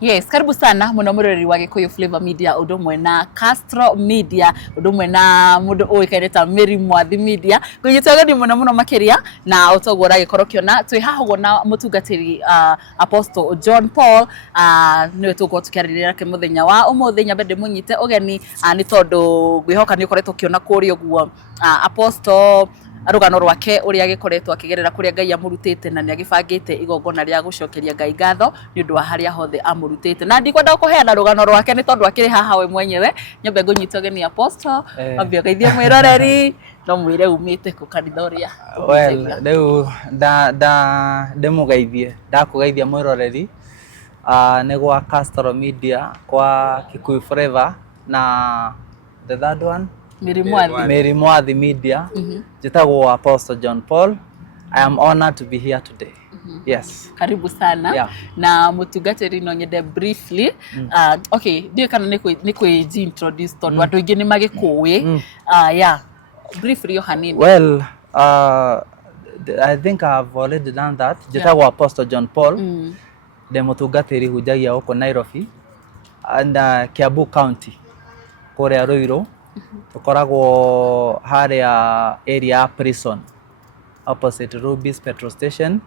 Yes, karibu sana muno murori wa Gikuyu Flavor Media udumwe na Castro Media udumwe na mundu uikaireta Mary Mwathi Media kunyitaga ni muno makiria na utogora gikoro kiona twi haho na mutungatiri Apostle John Paul niwe tuko tukiarira ke muthenya wa umuthenya bende munyite ugeni ni tondu gwihoka ni ukoretwo kiona kuri uguo Apostle arugano rwake uria gikoretwo akigerera kuria Ngai amurutite na ni agibangite igongona ria gucokeria Ngai ngatho ni undu wa haria hothe amurutite na ndikwenda kuheana rugano rwake ni tondu akiri haha we mwenyewe nyombe ngunyitoge ni Apostle ambia geithie mwiroreri no mwire umite ku kanitha uria well leo demugeithie ndakugeithia mwiroreri ni gwa Castro Media kwa Gikuyu Flavor na the third one Mary Mwathi Media. Jitagwo Apostle John Paul. I am honored to be here today. Yes. Karibu sana. Yeah. Na mutungatiri no nyende briefly. Okay, ndio kana ni kwi introduce tondu andu ingi ni magikuwi. Yeah. Briefly yo hanini. Well, I think I've already done that. Jitagwo Apostle John Paul. De mutungatiri hujagia huko Nairobi and Kiambu County. Korea Ruiru. Tukoragwo haria area prison opposite Ruby's petrol station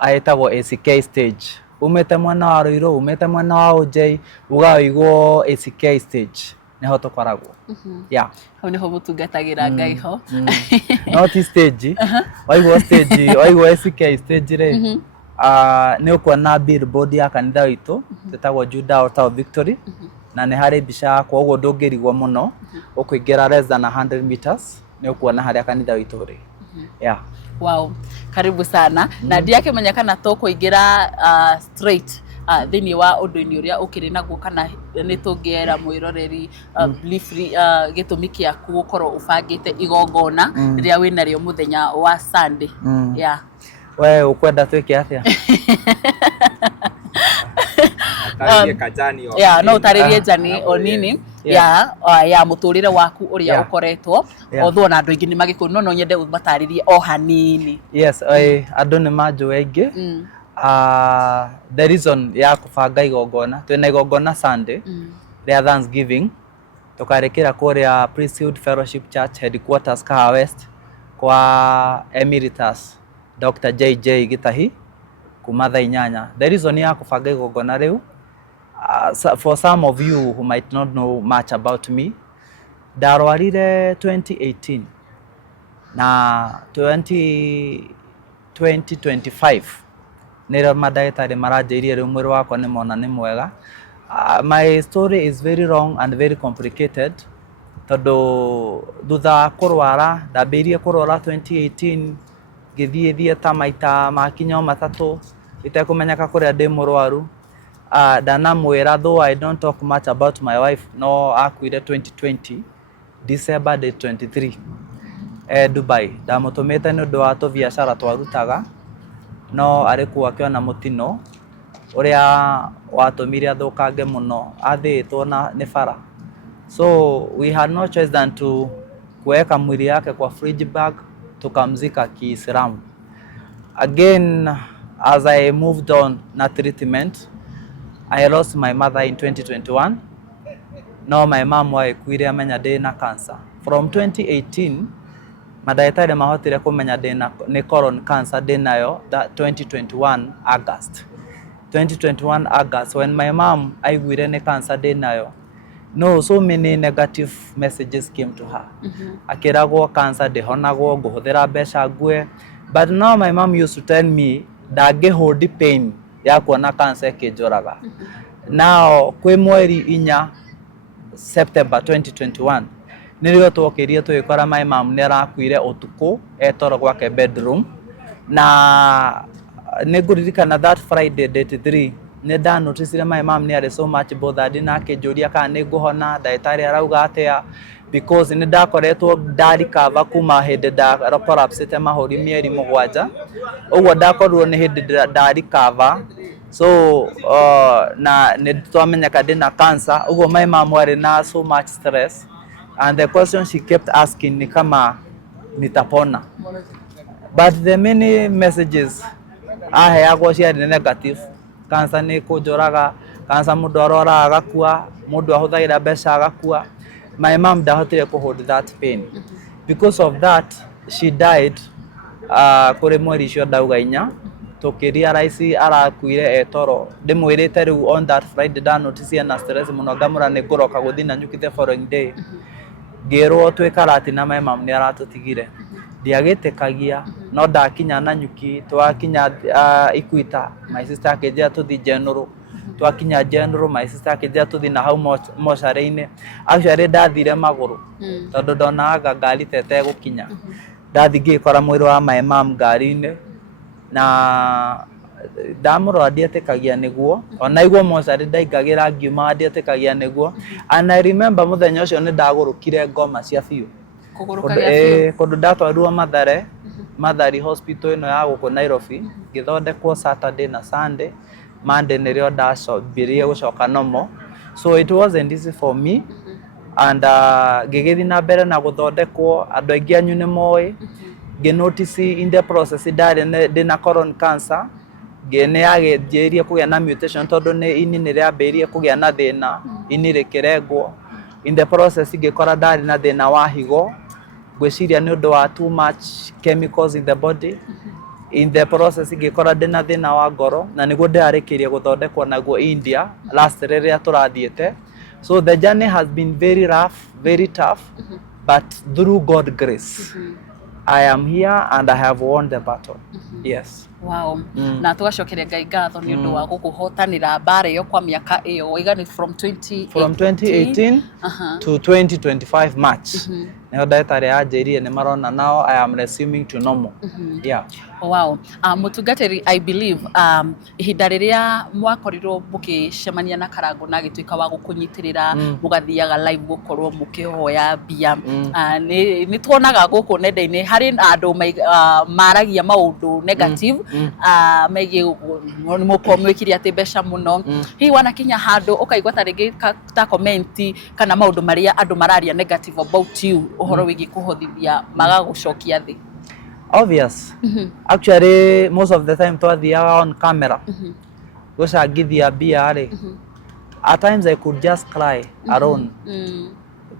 aitagwo ACK stage. Umete mwana wa Ruiru, umete mwana wa OJ, ugaigwo ACK stage niho tukoragwo. Yeah. Hau niho mutungatagira Ngai ho. Not stage. Waigwo stage, waigwo ACK stage re. Ni ukona billboard ya kanitha witu tetagwo Judah Altar of Victory. Na ni hari bisha kwa ugo ndungirigwo muno ukuingira less than 100 meters ni ukuona haria kanitha witu ri. Yeah. Wow, karibu sana. Na ndiake menya kana to kuingira straight thini wa undu-ini uria ukiri naguo kana ni tungiera mwiroreri briefly gitumi kiaku gukorwo ubangite igongona riria wina rio muthenya wa Sunday. Yeah. We ukwenda twike atia? Yeah, no taririe jani onini ya muturire waku uria ukoretwo otho na andu ingi ni magiku no nyende umataririe o hanini. Yes, andu ni manju engi. The reason ya kubanga igongona twina igongona Sunday ria Thanksgiving tukarekera kuria Priesthood Fellowship Church headquarters Kaha West kwa Emeritus Dr. JJ Gitahi kuma thaa 8. The reason ya kubanga igongona riu for some of you who might not know much about me, ndarwarire 2018 na 2025 nira madagitari maranjirie riu mwiri wakwa ni mona ni mwega. My story is very long and very complicated tondu thutha kurwara ndambirie kurwara 2018 githie ta maita makinya matatu itekumenyeka kuria ndi murwaru. Dana mwera, though I don't talk much about my wife, no akuire 2020 December 23 Dubai. Ndamutumite ni undu wa to biashara twarutaga no arikuwa akiona mutino uria watumire athukange muno athitwo na ni bara. So we had no choice than to kuweka mwili yake kwa fridge bag tukamzika Kiislamu. Again, as I moved on na treatment, I lost my mother in 2021. No, my mom waikuire amenya ndina cancer. From 2018, madaitari mahotire kumenya ndina ni colon cancer ndinayo that 2021 August. 2021 August when my mom aiguire ni cancer ndinayo. No, so many negative messages came to her. Akiragwo cancer ndihonagwo nguhuthira mbeca ngue. But now my mom used to tell me that hold pain ya kuona cancer kijoraga. Now kwi mweri 4 September 2021 nirio twokirie twikora my mom ni arakuire utuku etoro gwake bedroom na niguririkana that Friday date 3 ni da notice my mom ni are so much bothered na kijuria kana ni guhona daitari arauga atia because ni ndakoretwo ndarikava kuma hindi da collapse mahori mieri 7 ogwo ndakorwo ni hindi ndarikava. So na ni twamenyeka ndina cancer ogwo my mom were na so much stress and the question she kept asking ni kama nitapona, but the many messages aheagwo ciarĩ negative. Cancer ni kujoraga cancer mundu arora agakua mundu ahuthagira mbeca agakua. My mom ndahotire ku hold that pain. Because of that she died kuri mweri cio ndauga 4 tukiria raisi arakuire etoro ndimwirite riu on that Friday da notice na stress muno ngamura ni nguroka guthi na nyukite following day ngirwo twikara ati na my mom ni aratutigire ndiagitekagia no ndakinya na nyuki twakinya Ikuita my sister akeja tuthi general twakinya general my sister akeja tuthi na hau mocarine actually ndathire maguru tondu ndonaga ngari tete gukinya ndathi ngikora mwiri wa my mom ngari-ini na ndamurora ndietekagia niguo ona iguo mocarĩ ndaingagira ngiuma ndietekagia niguo. And I remember muthenya ucio ni ndagurukire ngoma cia biũ kundu ndatwarirwo Mathare hospital ino ya guku Nairobi ngithondekwo Saturday na Sunday. Monday nirio ndacobirie gucoka nomo, so it wasn't easy for me and ngigithi na mbere na guthondekwo. Andu aingi anyu ni moi notice in the process ndina colon cancer ngene yagenjirie kugia na mutation tondu ni ini ni riambirie kugia na thina ini rikirengwo. In the process ngikora ndari na thina wa higo gwiciria ni undu wa too much chemicals in the body. In the process ngikora ndina thina wa ngoro na niguo ndarikirie guthondekwo naguo India last riria turathiete. So the journey has been very rough, very tough, but through God grace I am here and I have won the battle. Yes. Wow. Na tugacokeria Ngai ngatho ni undu wa gukuhotanira mbara iyo kwa miaka iyo igani from 2018 to 2025 March. Neo ndagĩtarĩ yanjĩrire nĩ marona now I am resuming to normal. Yeah. Wow. Mutungatĩri I believe ihinda rĩrĩa mwakorirwo mũkĩcemania na Karangu na agĩtuĩka wa gũkũnyitĩrĩra mũgathiaga live gũkorwo mũkĩhoya mbia. Nĩ tuonaga gũkũ nenda-inĩ harĩ andũ maragia maũndũ negative megiĩ mũkorwo mwĩkire atĩ mbeca mũno. Hihi wanakinya handũ ũkaigua ta rĩngĩ ta comment kana maũndũ marĩa andũ mararia negative about you uhoro wigi kuhothithia magagucokia thi? Obvious. Actually most of the time twathiaga on camera gucangithia mbia ri at times I could just cry alone.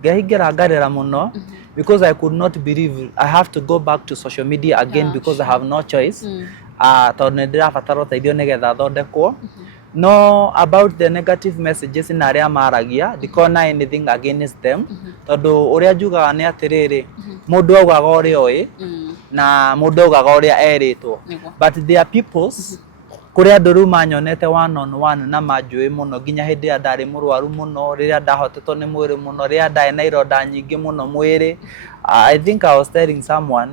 Ngehingĩra ngarĩra mũno because I could not believe I have to go back to social media again because I have no choice. Tondũ nĩ ndĩrabatara ũteithio nĩgetha thondekwo. No about the negative messages in aria maragia ndikona anything against them tondu uria njugaga ni atiriri mundu augaga uria oi na mundu augaga uria eritwo but there are peoples kuria andu riu manyonete one on one na manjui muno nginya hindi ya ndari murwaru muno riria ndahotetwo ni mwiri muno riria ndai na ironda nyingi muno mwiri. I think I was telling someone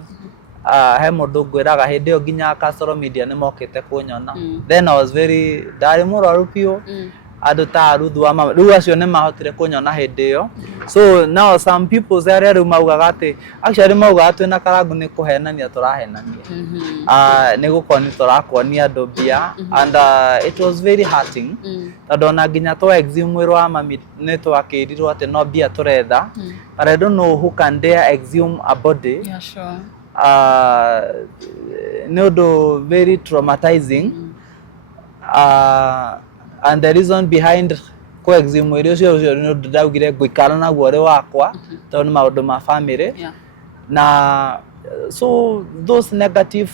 he mundu ngwiraga hindi yo nginya social media ni mokite kunyona then I was very ndari murwaru pio andu ta aruthu wa mama riu acio ni mahotire kunyona hindi yo. So now some people there riu maugaga ati actually maugaga ati na Karangu ni kuhenania turahenania ni gukoni turakonia andu mbia and it was very hurting tondu ona nginya to exhume mwiri wa mami ni twakirirwo ati no mbia turetha but I don't know who can dare exhume a body. Yeah, sure. No, very traumatizing. And the reason behind coeximwerio cio no ndaugire ngũikara naguo ri wakwa tondu maundu ma family na so those negative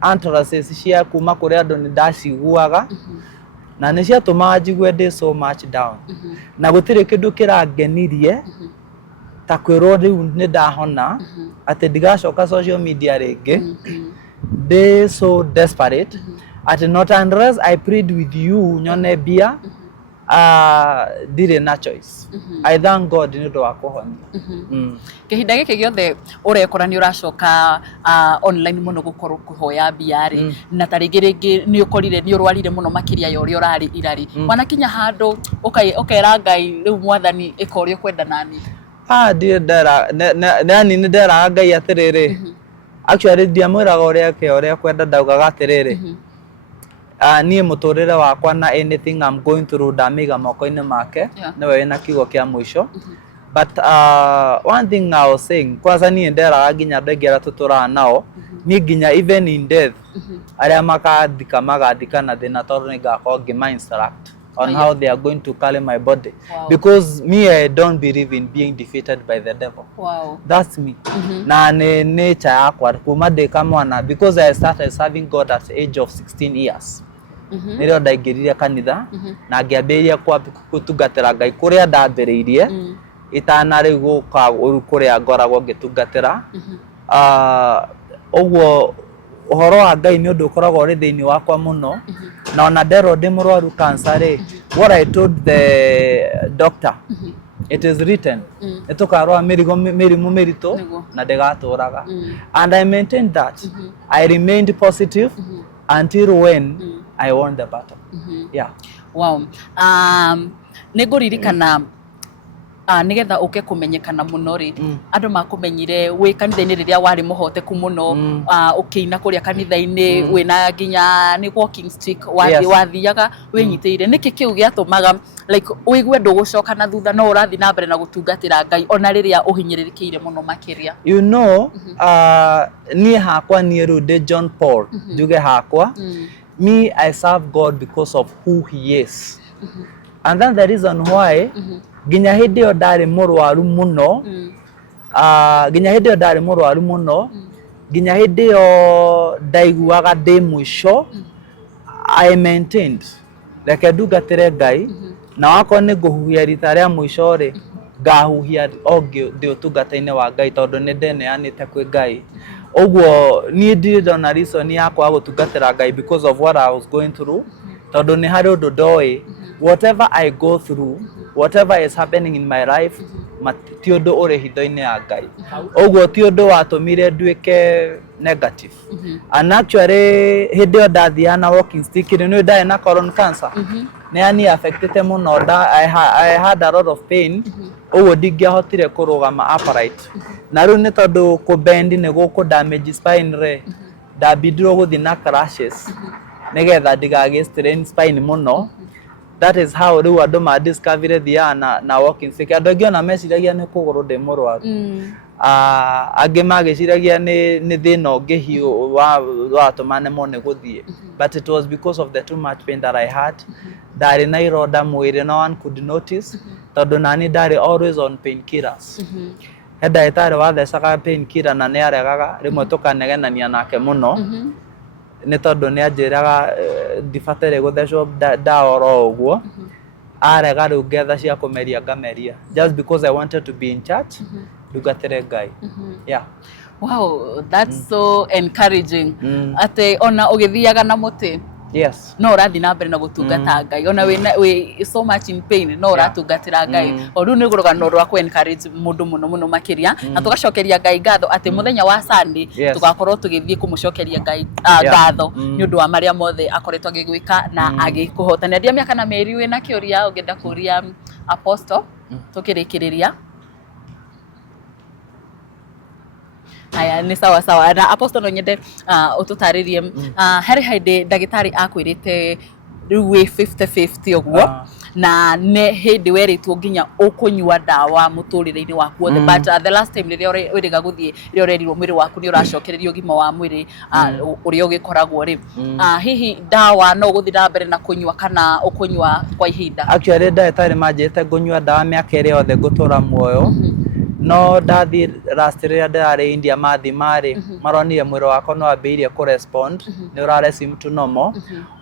antrances cia kuma kuri andu ni ndaciguaga na nĩ ciatũmaga njigue ndĩ so much down na gũtirĩ kĩndũ kĩrangenirie ta kwĩrwo rĩu nĩ ndahona atĩ ndigacoka social media rĩngĩ ndĩ so desperate at not unless I prayed with you nyone mbia ndirĩ na choice. I thank God nĩ ũndũ wa kũhonia. Kĩhinda gĩkĩ gĩothe ũrekora nĩ ũracoka online mũno gũkorwo kũhoya mbia rĩ na ta rĩngĩ nĩ ũkorire nĩ ũrwarire mũno makĩria ya ũrĩa ũrarĩ irari wanakinya handũ ũkera Ngai rĩu Mwathani ĩka ũrĩa ũkwenda nani? Ndirĩ ndera nani nĩ nderaga Ngai atĩrĩrĩ actually ndiamwĩraga ũrĩa kwenda ndaugaga atĩrĩrĩ niĩ mũtũrĩre wakwa na anything I'm going through ndamiga moko-inĩ make nĩwe wĩna kiugo kĩa mũico. But one thing I was saying kwanza niĩ nderaga nginya andũ aingĩ arĩa tũtũraga nao niĩ nginya even in death arĩa magathika na thĩna tondũ nĩ ngakorwo ngĩma instruct on how they are going to carry my body. Wow. Because me, I don't believe in being defeated by the devil. Wow. That's me. Na nature yakwa kuma de kamwana, because I started serving God at the age of 16 years. Nirio ndaingĩrire kanitha na ngĩambĩrĩria gũtungatĩra Ngai kũrĩa ndambĩrĩirie itanarĩ gũka kũrĩa ngoragwo ngĩtungatĩra. Ũguo ũhoro wa Ngai nĩ ũndũ ũkoragwo ũrĩ thĩinĩ wakwa mũno, na ona nderwo ndĩ mũrwaru cancer rĩ, what I told the doctor, it is written, nĩtũkarwara mĩrimũ mĩritũ na ndĩgatũraga. And I maintained that. I remained positive until when I won the battle. Yeah. Wow. Nĩngũririkana nigetha uke kumenyekana muno ri andu makumenyire wi kanitha-ini riria wari muhoteku muno ukiina kuria kanitha-ini wina nginya ni walking stick wathiaga winyitire niki kiu giatumaga like uigwe ndugucoka na thutha no urathi na mbere na gutungatira Ngai ona riria uhinyiririkiire muno makiria. You know, ni hakwa ni rude John Paul juge hakwa, me I serve God because of who he is. And then the reason why ginya hindi yo ndari murwaru muno, ginya hindi yo ndaiguaga ndi mwisho, I maintained reke ndugatire Ngai na wako ni nguhuhia rita ria mwisho ri ngahuhia ongi ndi utungata-ini wa Ngai tondu ni ndeneanite kwi Ngai. Uguo ni ndi ndona reason yakwa gutungatira Ngai because of what I was going through, tondu ni hari undu ndoi whatever I go through, whatever is happening in my life, ti undu uri hitho-ini ya Ngai. Uguo ti undu watumire nduike negative. And actually hindi yo ndathia na walking stick ni ndari na colon cancer. Ni ani affected muno. I had a lot of pain. Uguo ndingiahotire kurugama upright. Na riu ni tondu ku bend ni guku damage spine re ndabidirwo guthi na crashes nigetha ndigage strain spine muno. That is how riu andu ma discover thia na walking stick. Andu angi ona meciragia ni kuguru ndi murwaru, angi magiciragia ni thina ungi hiu watumane mone guthie, but it was because of the too much pain that I had. Ndari na ironda mwiri, no one could notice tondu nani ndari always on painkillers. He ndagĩtarĩ wathecaga painkiller na nĩ aregaga, rĩmwe tũkanegenania nake mũno nĩ tondũ nĩ anjĩraga ndibataire gũthecwo ndawa oro ũguo. Arega rĩu ngetha cia kũmeria ngameria just because I wanted to be in church, ndugatĩre Ngai. Yeah. Wow, that's so encouraging. Ate ona ũgĩthiaga na mũtĩ. Yes. No urathi na mbere na gutungata Ngai ona we so much in pain no uratungatira Ngai. Oru ni gurugano rwa ku encourage mundu muno makiria na tugacokeria Ngai ngatho ati muthenya wa Sunday tugakorwo tugithie kumucokeria Ngai ngatho ni undu wa maria mothe akoretwo agigwika na agikuhotanĩria miaka na meri wina kiuria ungenda kuria apostle tukirikiriria. Aya ni sawa na apostle no nyende ututaririe hari haide ndagitari akwirite riu 50-50 oguo na ne hindi weritwo nginya ukunyua ndawa muturire-ini waku wothe, but the last time riria wiriga guthie riria urerirwo mwiri waku ni uracokererio gima wa mwiri uria ugikoragwo ri hihi ndawa no guthira mbere na kunyua kana ukunyua kwa ihinda? Actually ndagitari manjite ngunyua ndawa miaka iri yothe ngutura muoyo, no ndathi last riria ndirari India mathi mari maronire mwiri wakwa no ambiirie ku respond, ni urare symptom normal.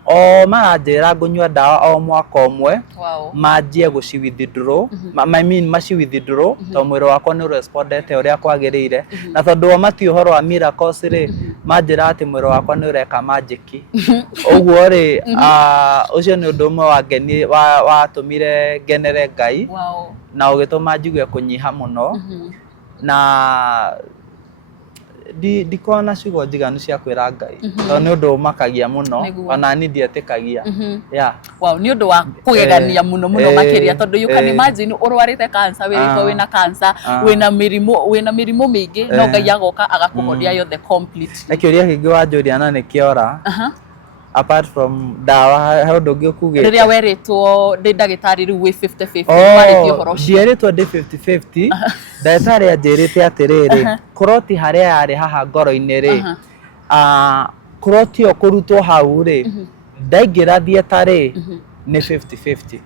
O maranjira ngunyua ndawa o mwaka omwe manjie guci withdraw, I mean maci withdraw to mwiri wakwa ni respondete uria kwagirire, na tondu o mati uhoro wa miracles ri manjira ati mwiri wakwa ni ureka magic. Uguo ri ucio ni undu umwe wa ngeni watumire ngenere Ngai na ugituma njigue kunyiha muno na ndikona ciugo njiganu cia kwira Ngai tondu ni undu makagia muno ona ni ndietikagia. Yeah. Wow, ni undu wa kugegania muno makiria tondu you can imagine urwarite cancer, wirito wina cancer, wina mirimu mingi no Ngai agoka agakuhonia yothe complete. Ekiuria kingi wanjuria na nikiora apart from dawa how do you kuge riria weritwo ndi ndagitari riu 50-50 maritio horo cio ndieritwo ndi 50-50 ndagitari anjirite atiriri kuroti haria yari haha ngoro-ini ri kuroti okurutwo hau ri ndaingira thieta ri ni 50-50.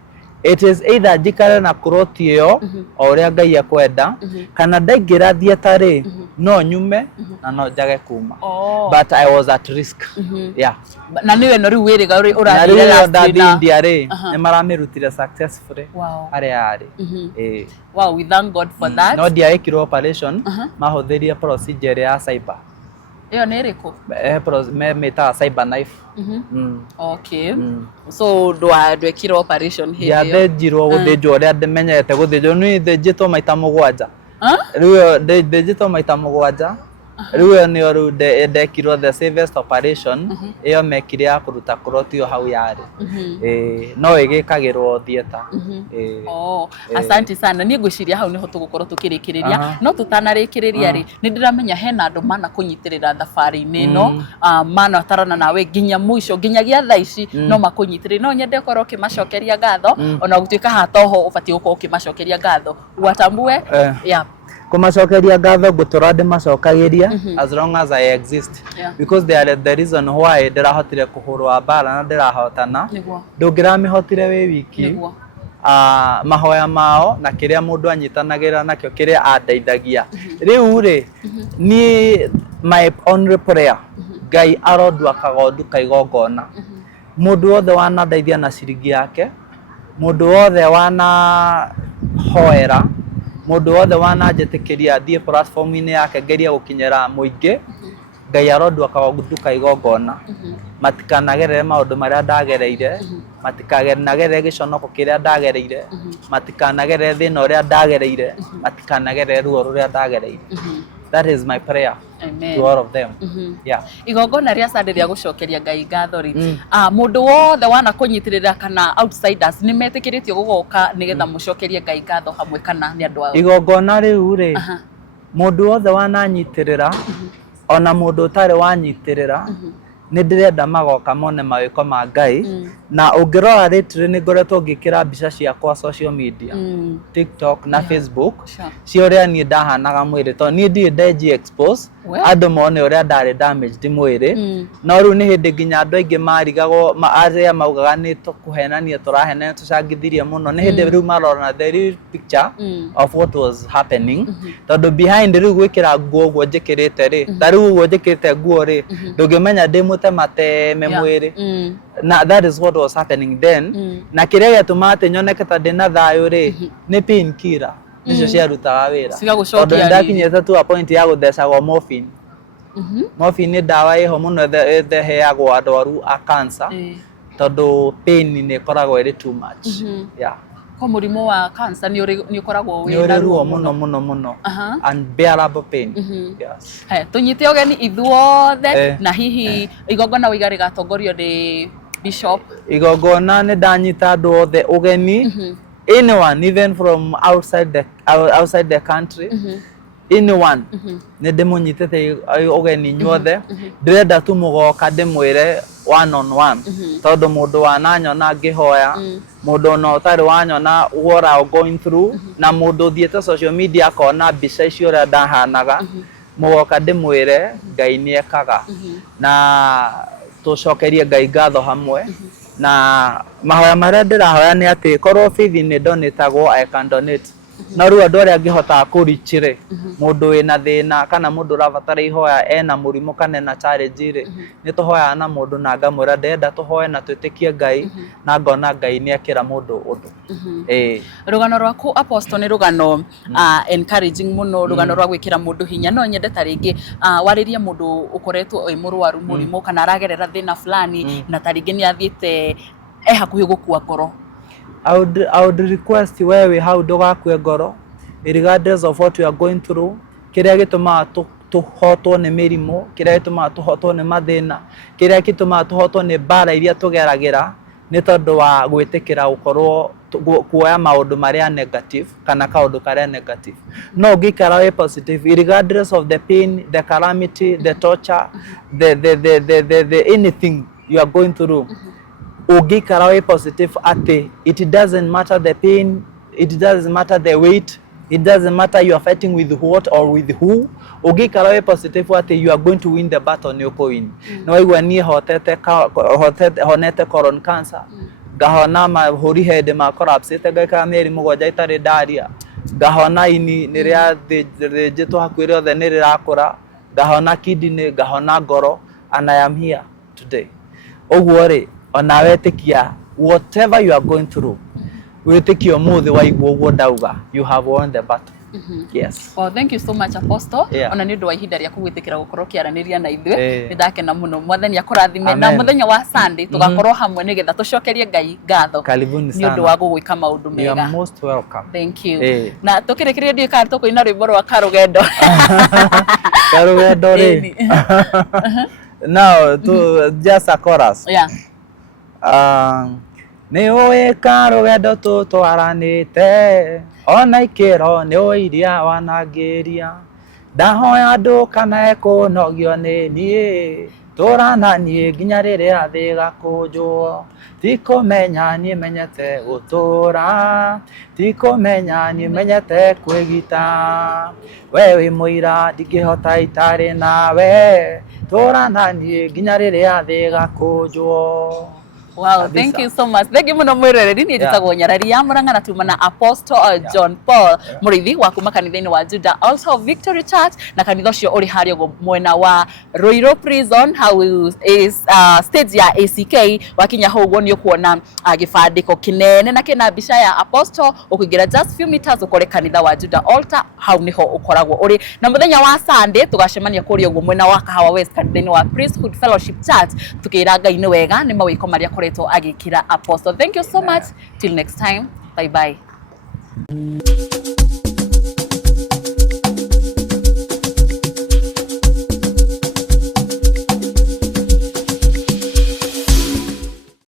It is either njikare na kuroti iyo o uria Ngai akwenda kana ndaingira thietari no nyume na no njage kuma. But I was at risk. Yeah. Na niwe no riu wiriga urathire last na India ri ni maramirutire successfully. Ari. Wow, we thank God for that. No ndiaikirwo operation mahuthirie procedure ya cyber. Iyo ni iriku? Meta cyber knife. Okay. So ndwekirwo operation hiyo? Ndiathĩnjirwo gũthĩnjwo ũrĩa ndĩmenyete gũthĩnjwo nĩ thĩnjĩtwo maita mũgwanja. Rĩu thĩnjĩtwo maita mũgwanja. Rĩu nĩyo rĩu ndekirwo the safest operation ĩyo mekire ya kũruta kuroti yo hau yarĩ. No ĩgĩkagĩrwo theater. Asante sana. Niĩ ngwĩciria hau niho tũgũkorwo tũkĩrĩkĩrĩria, no tũtanarĩkĩrĩria rĩ nĩ ndĩramenya hena andũ mana kũnyitĩrĩra thabarĩ-inĩ ĩno, mana tarana nawe nginya mũico nginyagia thaa ici no makũnyitĩrĩra. No nyende ũkorwo ũkĩmacokeria ngatho ona gũtuĩka hatoho ũbatiĩ gũkorwo ũkĩmacokeria ngatho. Watambue? Yeah. Kumacokeria ngatho ngũtũra ndĩmacokagiria as long as I exist, because they are the reason why ndirahotire kũhũrwa mbara na ndirahotana. Ndũngĩramĩhotire wĩ wiki. Mahoya mao na kiria mundu anyitanagira nakio kiria andeithagia. Riu ri ni my only prayer Ngai arodua kagondu kaigongona. Mundu wothe wanandeithia na ciringi yake, mundu wothe wana hoera, mundu wothe wananjĩtĩkĩria thie platform-inĩ yake ngeria gũkinyĩra muingi, Ngai arodua kagondu kaigongona. Matikanagerere maundu maria ndagereire, matikanagerere giconoko kiria ndagereire, matikanagerere thina uria ndagereire, matikanagerere ruo ruria ndagereire. That is my prayer. Amen. To all of them. Yeah. Igongona ria Sunday ria gucokeria Ngai ngatho ri. Mundu wothe wana kunyitirira kana outsiders ni metikiritie gugoka nigetha mucokerie Ngai ngatho hamwe kana ni andu ao. Igongona riu ri mundu wothe wananyitirira ona mundu utari wanyitirira ni ndirenda magoka mone mawiko ma Ngai. Na ungirora ritri ni ngoretwo ngikira mbica ciakwa social media, TikTok na Facebook cia uria ni ndahanaga mwiri, to ni ndi ndeji expose andu mone uria ndari damaged mwiri. No riu ni hindi nginya andu aingi marigagwo aria maugaga ni tukuhenania turahenania tucangithirie muno, ni hindi riu marona the real picture of what was happening. Tondu behind riu gwikira nguo guo njikirite ri ta riu guo njikirite nguo ri ndungimenya ndi mutemateme mwiri. Na that is what was happening then. Na kiria gĩatũma atĩ nyoneke ta ndĩna thayũ ri ni painkiller nicio ciarutaga wĩra. Tondu ndakinyĩte tu a point ya gũthecagwo morphine. Morphine nĩ ndawa ĩho mũno ĩheagwo arwaru a cancer, tondu pain nĩ ĩkoragwo ĩrĩ too much. Yeah. Kwa murimu wa cancer ni ukoragwo wĩra ruo muno unbearable pain. Yes. Tunyite ogeni ithuothe na hihi igongona wiga rigatongorio ni Bishop. Igongona ni ndanyita andu othe ugeni, anyone even from outside the country, anyone ni ndimunyitete ugeni nyothe. Ndirenda tu mugoka ndimwire one on one, tondu mundu wananyona ngihoya, mundu no utari wanyona what I going through, na mundu thiete social media akona mbica icio uria ndahanaga, mugoka ndimwire Ngai ni ekaga na tucokerie Ngai ngatho hamwe. Na mahoya maria ndirahoya ni ati korwo faith ni donatagwo I can donate. Na riu andu aria ngihota kurichire mundu wina thina kana mundu urabatara ihoya ena murimu kana ena challenge ri ni tuhoya na mundu na ngamwira ndenda tuhoye na twitikie Ngai na ngona Ngai ni akira mundu undu. Rugano rwaku Apostle ni rugano encouraging muno, rugano rwa gwikira mundu hinya. No nyende ta ringi waririe mundu ukoretwo murwaru murimu kana aragerera thina fulani na ta ringi ni athiete hakuhi gukua ngoro. I would request wewe how ndugakue ngoro regardless of what you are going through. Kiria gitumaga tuhotwo ni mirimu, kiria gitumaga tuhotwo ni mathina, kiria gitumaga tuhotwo ni bara iria tugeragira ni tondu wa gwitikira gukorwo kuoya maundu maria negative kana kaundu karia negative. No ngikara we positive regardless of the pain, the calamity, the torture, the anything you are going through. Ugikara we positive ati it doesn't matter the pain, it doesn't matter the weight, it doesn't matter you are fighting with what or with who. Ugikara we positive ati you are going to win the battle, ni uko win. Na waigua nie honete colon cancer, ngahona mahũri hĩndĩ ma collapsĩte ngaikara mĩeri 7 itarĩ ndaria, ngahona ini nĩ rĩathĩnjĩtwo hakuhĩ rĩothe nĩ rĩrakũra, ngahona kidney, ngahona ngoro, and I am here today. Ũguo rĩ, ona wetĩkia whatever you are going through, wetĩkia ũmũthĩ waigua ũguo ndauga, you have won the battle. Yes. Well, thank you so much Apostle. Ona nĩ ũndũ wa ihinda rĩa kũgwĩtĩkĩra gũkorwo kĩaranĩria na ithuĩ. Nĩ ndakena mũno. Mwathani akũrathime na mũthenya wa Sunday tugakorwo hamwe nĩgetha tũcokerie Ngai ngatho. Karibuni sana. Nĩ ũndũ wa gũgwĩka maũndũ mega. You are most welcome. Thank you. Na tũkĩrĩkĩrĩria ndio kana tũkũina rwĩmbo rwa Karũgendo. Karũgendo rĩ. Now to just a chorus. Yeah. Nĩ ũĩ Karũgendo tũtwaranĩte, ona ikĩro nĩ ũiria wanangĩria, ndahoya ndũkane kũnogio nĩ niĩ, tũra na niĩ nginya rĩrĩa thĩ ĩgakũnjwo, ti kũmenya niĩ menyete gũtũra, ti kũmenya niĩ menyete kwĩgita, we wĩ mũira ndingĩhota itarĩ nawe, tũra na niĩ nginya rĩrĩa thĩ ĩgakũnjwo. Wow, thank you so much. Thank you muno mwirereri ni njitagwo Nyararia Murang'a tuma na Apostle John Paul Murithi wa kuma kanitha-inĩ wa Judah also Victory Church na kanitha ũcio ũrĩ harĩa mwena wa Ruiru Prison how is stage ya ACK wakinya hau ũguo nĩ ũkuona gĩbandĩko kĩnene na kĩna mbica ya Apostle ũkũingĩra just few meters ũkore kanitha wa Judah altar hau niho ũkoragwo ũrĩ na mũthenya wa Sunday tũgacemania kũrĩa ũguo mwena wa Kahawa West kanitha-inĩ wa Priesthood Fellowship Church tukĩra Ngai nĩ wega nĩ mawĩko marĩa agikira Apostle. Thank you so much. Till next time. Bye bye.